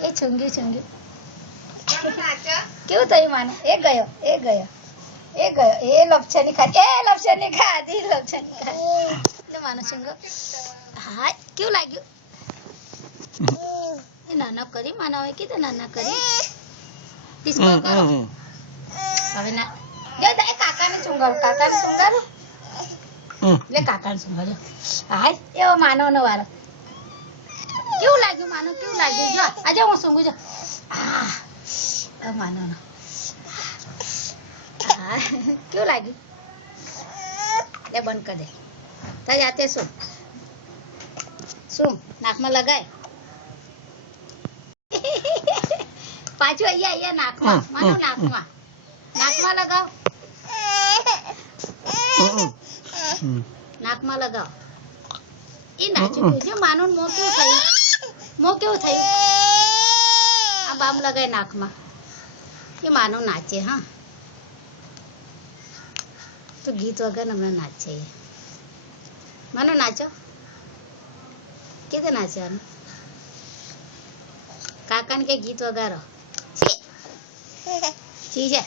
એ છુંગ્યું છુંગ્યું કેવું થયું માને એ ગયો એ ગયો એ ગયો એ લપસણી ખાધી એટલે માનો છુંગો હા કેવું લાગ્યું એ નાના કરી માના હોય કીધું નાના કરી ડિસ્કો કરો હવે ના જો દે કાકાને ચુંગારું લે કાકાને ચુંગારું હાય એવો માનવનો વારો કેવું લાગ્યું માનો કેવું લાગ્યું જો આજે હું સૂંઘું જો માનવનો હા કેવું લાગ્યું લે બંધ કર દે તારી જાતે શું નાકમાં લગાય પાછું અહીંયા નાકમાં માનો નાકમાં લગાવ નાકમાં લગાવ એ નાચું જો માનું મો કેવું થયું આ બામ લગાય નાકમાં એ માનો નાચે હા તો ગીત વગર હમણાં નાચે માનો નાચો કીધું નાચવાનું કાકાને કે ગીત વગાડો ઠીક છે